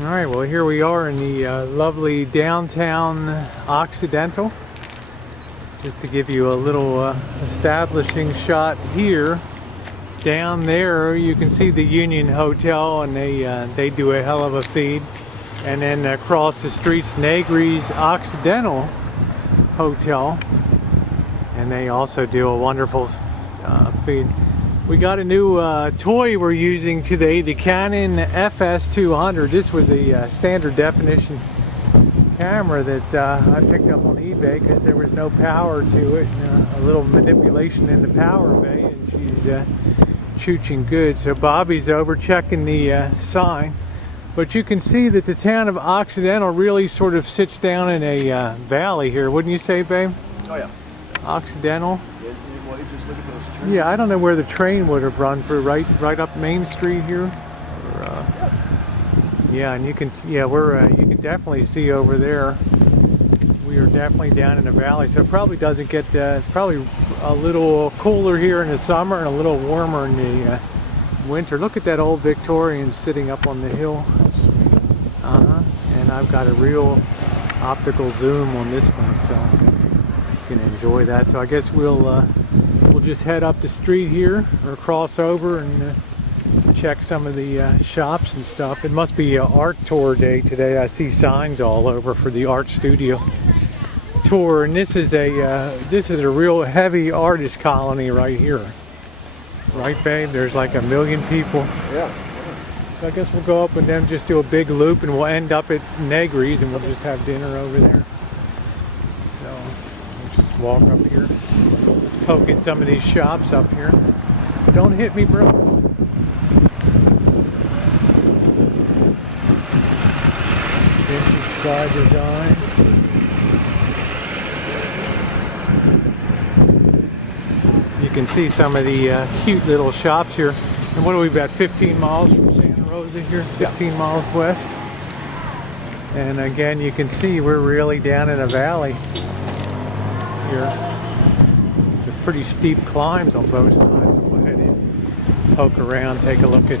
All right, well here we are in the lovely downtown Occidental. Just to give you a little establishing shot here. Down there you can see the Union Hotel, and they do a hell of a feed. And then across the street's Negri's Occidental Hotel, and they also do a wonderful feed. We got a new toy we're using today, the Canon FS200. This was a standard definition camera that I picked up on eBay because there was no power to it. A little manipulation in the power bay, and she's shooting good. So Bobby's over checking the sign. But you can see that the town of Occidental really sort of sits down in a valley here, wouldn't you say, babe? Oh yeah. Occidental. Well, you just look at those trees. Yeah, I don't know where the train would have run through. Right up Main Street here. Or, yeah, and you can you can definitely see over there. We are definitely down in the valley, so it probably doesn't get probably a little cooler here in the summer and a little warmer in the winter. Look at that old Victorian sitting up on the hill. And I've got a real optical zoom on this one, so you can enjoy that. So I guess we'll just head up the street here, or cross over and check some of the shops and stuff. It must be an art tour day today. I see signs all over for the art studio tour, and this is a real heavy artist colony right here. Right, babe? There's like 1 million people. Yeah. So I guess we'll go up and then just do a big loop, and we'll end up at Negri's, and we'll just have dinner over there. So we'll just walk up here, poke at some of these shops up here. Don't hit me, bro. Vintage car design. You can see some of the cute little shops here. And what are we, about 15 miles from Santa Rosa here? 15 miles west. And again, you can see we're really down in a valley here. There's pretty steep climbs on both sides. So we'll head in, poke around, take a look at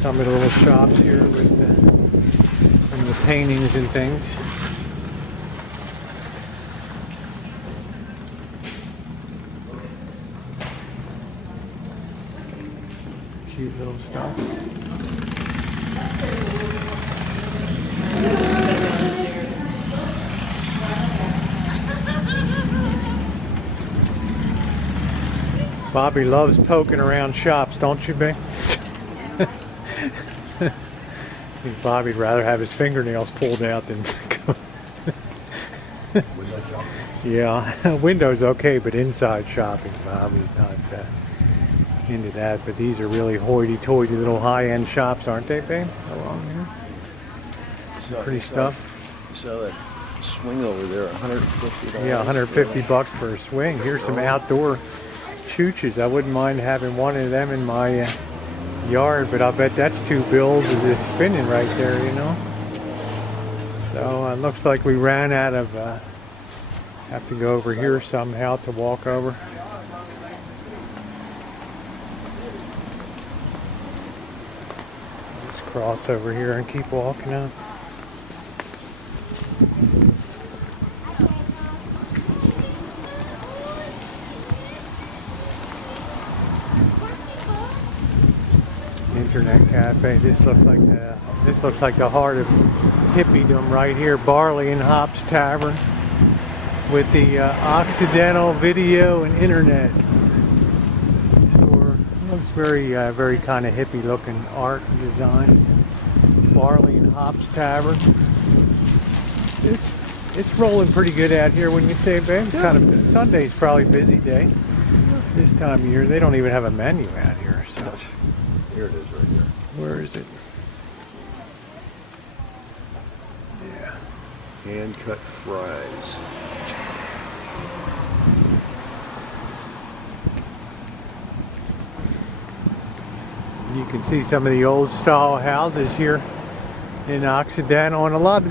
some of the little shops here with some of the paintings and things. Cute little stuff. Bobby loves poking around shops, don't you, babe? I think Bobby'd rather have his fingernails pulled out than go. Yeah, windows okay, but inside shopping, Bobby's not into that. But these are really hoity-toity little high-end shops, aren't they, babe? Along here. Some pretty stuff. You saw that swing over there, $150. Yeah, 150 bucks for a swing. Here's some outdoor chooches. I wouldn't mind having one of them in my yard, but I'll bet that's 2 bills of this spinning right there, you know. So it looks like we ran out of have to go over here somehow to walk over. Let's cross over here and keep walking out. Internet cafe. This looks like the heart of hippiedom right here. Barley and Hops Tavern with the Occidental Video and Internet store. Looks very kind of hippie looking art and design. Barley and Hops Tavern. It's rolling pretty good out here, wouldn't you say, babe? Yeah. Kind of Sunday's probably a busy day this time of year. They don't even have a menu out here. So. Here it is right here. Where is it? Yeah. Hand-cut fries. You can see some of the old style houses here in Occidental, and a lot of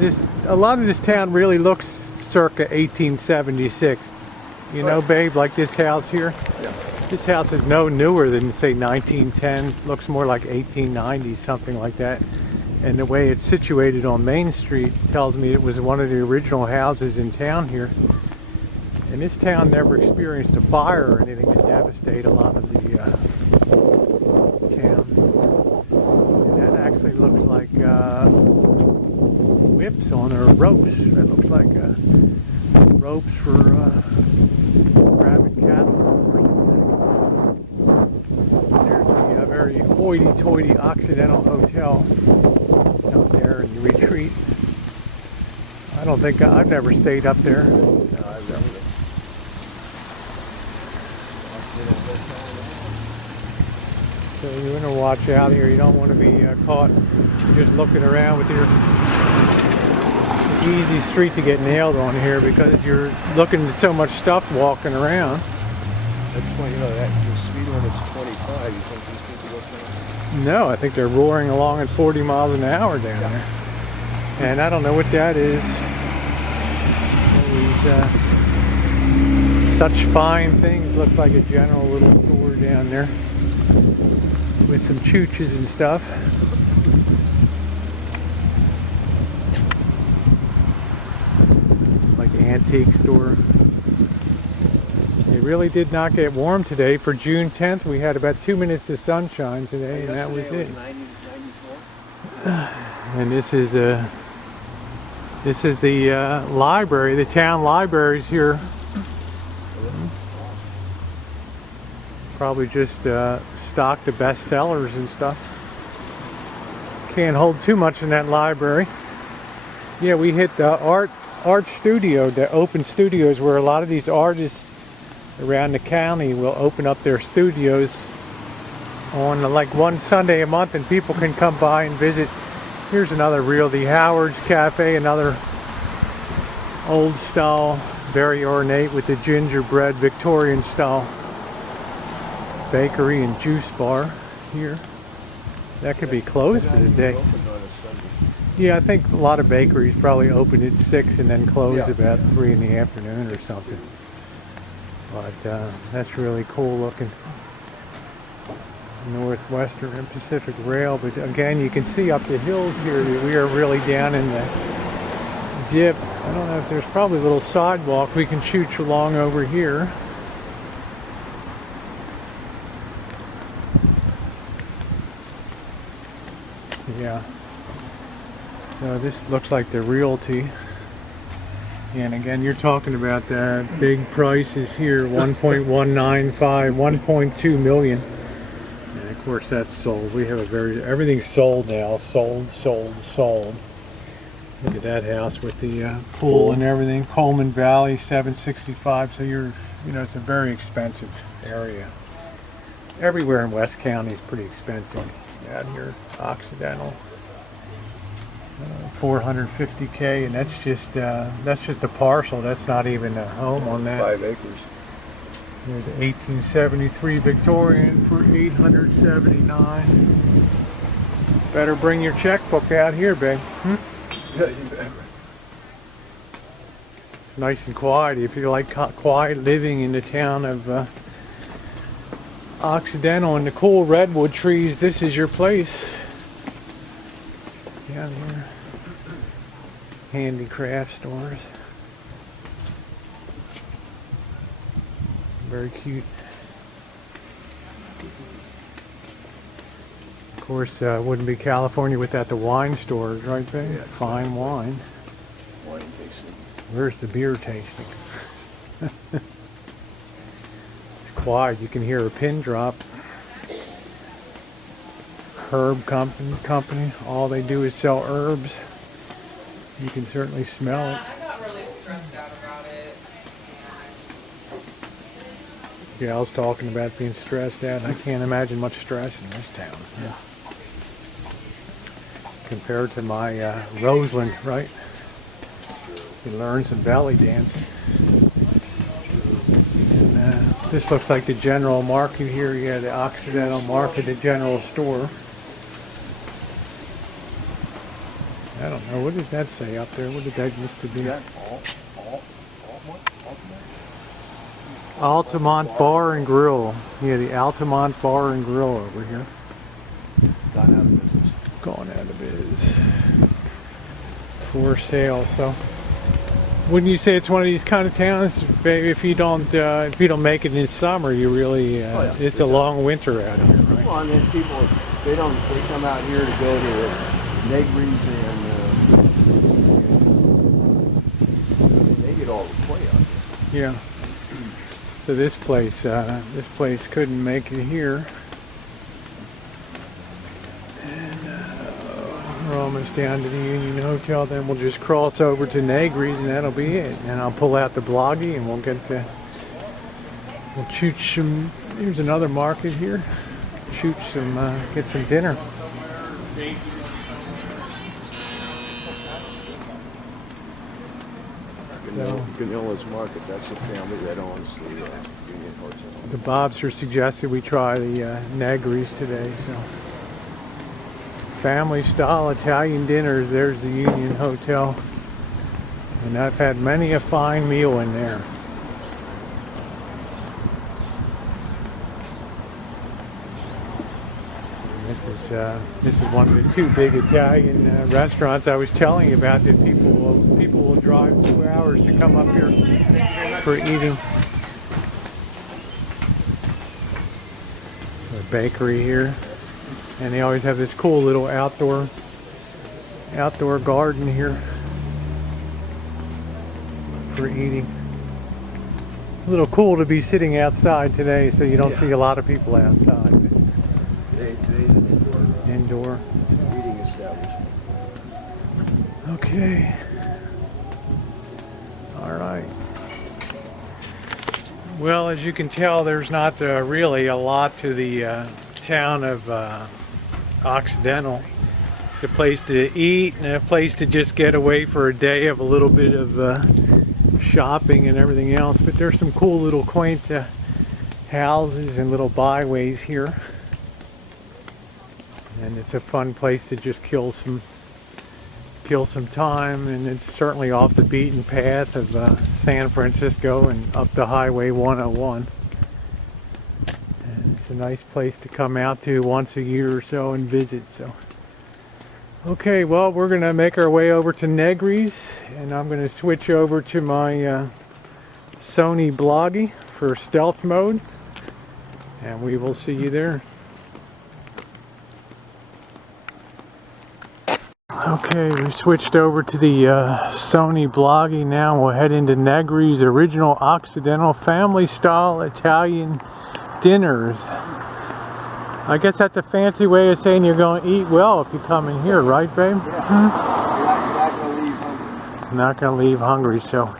this town really looks circa 1876. You know, babe, like this house here. Yeah. This house is no newer than, say, 1910. Looks more like 1890, something like that. And the way it's situated on Main Street tells me it was one of the original houses in town here. And this town never experienced a fire or anything to devastate a lot of the town. And that actually looks like whips on or ropes. That looks like ropes for grabbing cattle. There's the very hoity-toity Occidental Hotel out there in the retreat. I don't think I've never stayed up there. No, I've never been. So you want to watch out here. You don't want to be caught just looking around with your easy street to get nailed on here because you're looking at so much stuff walking around. That's why, you know, that the speed limit's 25. You think these people go fast? No, I think they're roaring along at 40 miles an hour down there. And I don't know what that is. These such fine things. Look like a general little store down there with some chooches and stuff. Like an antique store. It really did not get warm today. For June 10th, we had about 2 minutes of sunshine today, and that was it. 90, 94. And this is the library. The town library's here. Probably just stock the bestsellers and stuff. Can't hold too much in that library. Yeah, we hit the art studio, the open studios, where a lot of these artists around the county will open up their studios on like one Sunday a month, and people can come by and visit. Here's another reel, the Howard's Cafe, another old style, very ornate with the gingerbread Victorian style bakery and juice bar here. That could be closed for the day. Yeah, I think a lot of bakeries probably open at 6 and then close about 3 in the afternoon or something. But that's really cool looking. Northwestern and Pacific Rail, but again, you can see up the hills here that we are really down in the dip. I don't know if there's probably a little sidewalk we can chooch along over here. Yeah. So this looks like the Realty. And again, you're talking about the big prices here, 1.195, 1.2 million. And of course that's sold. We have everything's sold now. Sold. Look at that house with the pool and everything. Coleman Valley, 765. So it's a very expensive area. Everywhere in West County is pretty expensive. Out here, Occidental, 450K, and that's just a parcel. That's not even a home on that. 5 acres. There's an 1873 Victorian for 879. Better bring your checkbook out here, babe. Yeah, you bet. It's nice and quiet. If you like quiet living in the town of Occidental and the cool redwood trees, this is your place. Down here, handicraft stores. Very cute. Of course, wouldn't be California without the wine stores, right, babe? Yeah. Fine wine. Wine tasting. Where's the beer tasting? Quiet. You can hear a pin drop. Herb company. All they do is sell herbs. You can certainly smell it. I got really stressed out about it. Yeah, I was talking about being stressed out. I can't imagine much stress in this town. Yeah. Compared to my Roseland, right? You learn some belly dancing. This looks like the general market here. Yeah, the Occidental Market, the general store. I don't know. What does that say up there? What did that used to be? Is that Altamont Bar and Grill. Yeah, the Altamont Bar and Grill over here. Gone out of business. Going out of biz. for sale. So wouldn't you say it's one of these kind of towns, baby, if you don't make it in summer, you really it's a long winter out here, right? Well, and then people they come out here to go to Negri's and they get all the play out there. Yeah. So this place couldn't make it here. We're almost down to the Union Hotel, then we'll just cross over to Negri's and that'll be it. And I'll pull out the bloggy and we'll shoot some, here's another market here. Shoot some, get some dinner. Canilla's Market, that's the family that owns the Union Hotel. The Bobster suggested we try the Negri's today, so. Family style Italian dinners, there's the Union Hotel. And I've had many a fine meal in there. This is one of the two big Italian restaurants I was telling you about that people will drive 2 hours to come up here for eating. A bakery here. And they always have this cool little outdoor garden here for eating. It's a little cool to be sitting outside today, so you don't see a lot of people outside. Today's an Indoor. eating establishment. Okay. All right. Well, as you can tell, there's not really a lot to the town of Occidental. It's a place to eat and a place to just get away for a day of a little bit of shopping and everything else. But there's some cool little quaint houses and little byways here. And it's a fun place to just kill some time, and it's certainly off the beaten path of San Francisco and up the Highway 101. And it's a nice place to come out to once a year or so and visit. So, okay, well, we're gonna make our way over to Negri's, and I'm gonna switch over to my Sony Bloggy for stealth mode, and we will see you there. Okay, we switched over to the Sony Bloggy now. We'll head into Negri's original Occidental family style Italian dinners. I guess that's a fancy way of saying you're going to eat well if you come in here, right, babe? Yeah. You're not going to leave hungry. Not going to leave hungry. So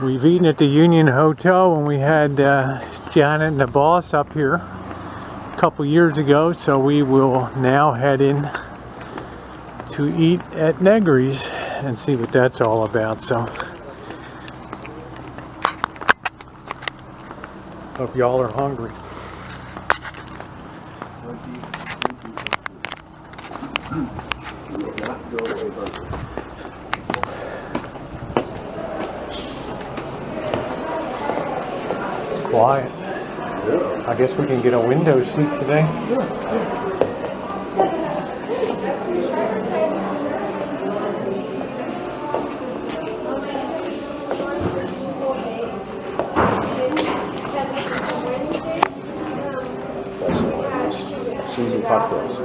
we've eaten at the Union Hotel when we had Janet and the boss up here a couple years ago. So we will now head in to eat at Negri's and see what that's all about. So hope y'all are hungry. Quiet. I guess we can get a window seat today. Seasoned cocktails.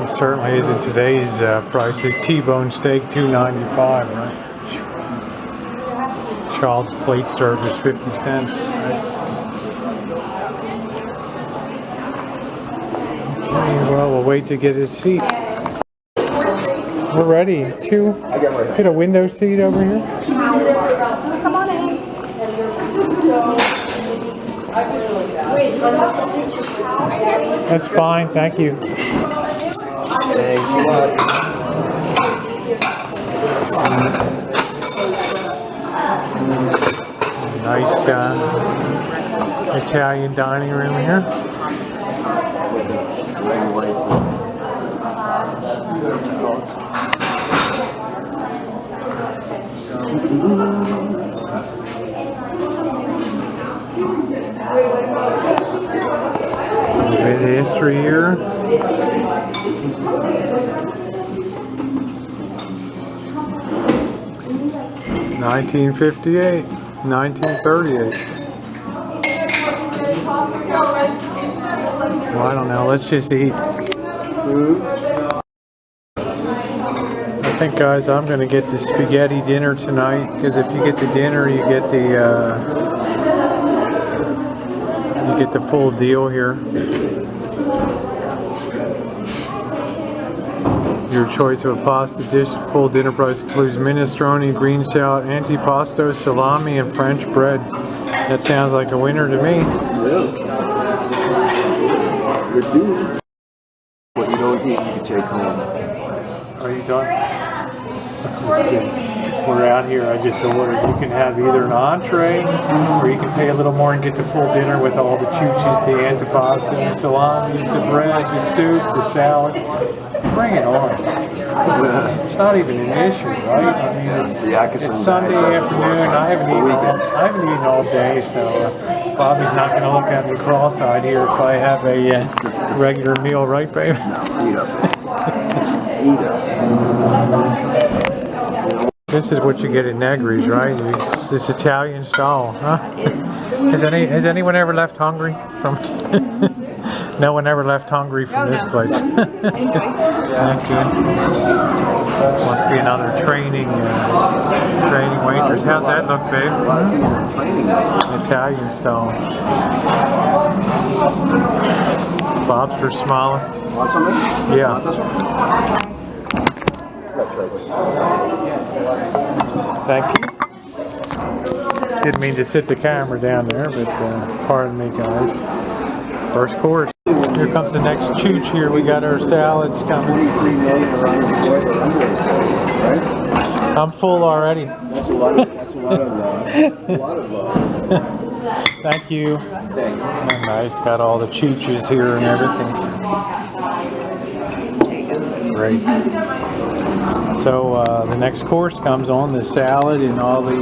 It certainly isn't today's prices. T-bone steak $2.95, right? Child's plate service 50 cents. Right? Okay, well, we'll wait to get a seat. We're ready to get a window seat over here. Come on in. That's fine, thank you. Thanks a lot. Nice Italian dining room here. Okay, the history here. (1958), 1938. Well, I don't know. Let's just eat. I think, guys, I'm going to get the spaghetti dinner tonight, because if you get the dinner, you get the full deal here. Your choice of a pasta dish, full dinner price includes minestrone, green salad, antipasto, salami, and French bread. That sounds like a winner to me. Really? Good deal. What you don't eat, you can take home. Are you done? We're out here. I just ordered. You can have either an entree, or you can pay a little more and get the full dinner with all the chuches, the antipasto, the salamis, the bread, the soup, the salad. Bring it on. It's not even an issue, right? I mean, it's Sunday afternoon. I haven't eaten all day, so Bobby's not going to look at me cross-eyed here if I have a regular meal, right, babe? No, eat up. Eat up. This is what you get at Negri's, right? This Italian style, huh? Has anyone ever left hungry from? No one ever left hungry from this place. Thank you. Must be another training waitress. How's that look, babe? Italian style. Lobster smiling. Want something? Yeah. Want this one? Thank you. Didn't mean to sit the camera down there, but pardon me, guys. First course. Here comes the next chooch here. We got our salads coming. 23 million around the world are right? I'm full already. That's a lot of love. Thank you. Thank you. Nice. Got all the chooches here and everything. Great. So the next course comes on, the salad and all the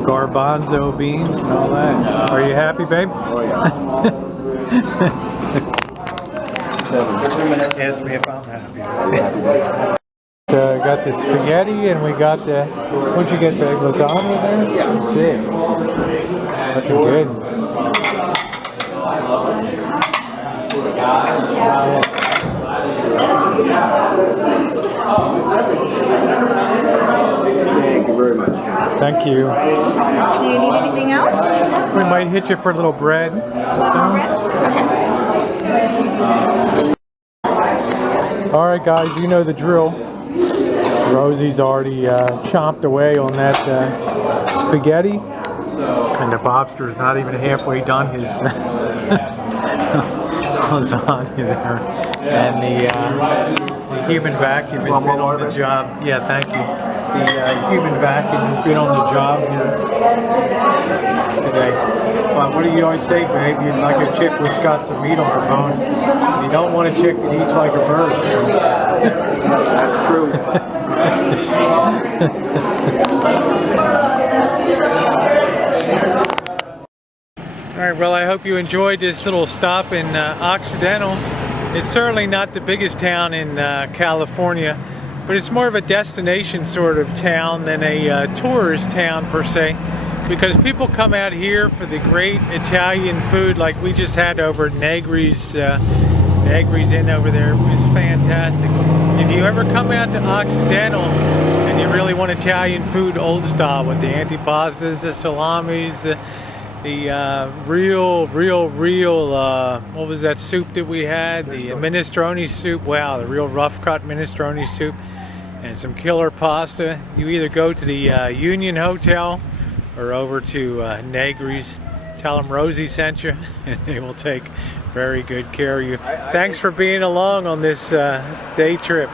garbanzo beans and all that. Are you happy, babe? Oh yeah. Ask me if I'm happy. Got the spaghetti and we got the, what'd you get, the lasagna there? Yeah. That's it. Looking good. Thank you very much. Thank you. Do you need anything else? We might hit you for a little bread. All right, guys, you know the drill. Rosie's already chomped away on that spaghetti, and the Bobster's not even halfway done his lasagna there. And the human vacuum has been on the job. Yeah, thank you. The human vacuum has been on the job here today. Well, what do you always say, babe? You'd like a chick who's got some meat on her bone. You don't want a chick that eats like a bird. That's true. All right, well, I hope you enjoyed this little stop in Occidental. It's certainly not the biggest town in California, but it's more of a destination sort of town than a tourist town per se, because people come out here for the great Italian food like we just had over at Negri's Inn over there. It was fantastic. If you ever come out to Occidental and you really want Italian food old style with the antipastas, the salamis, the real what was that soup that we had? The minestrone soup. Wow, the real rough cut minestrone soup and some killer pasta. You either go to the Union Hotel or over to Negri's. Tell them Rosie sent you and they will take very good care of you. Thanks for being along on this day trip.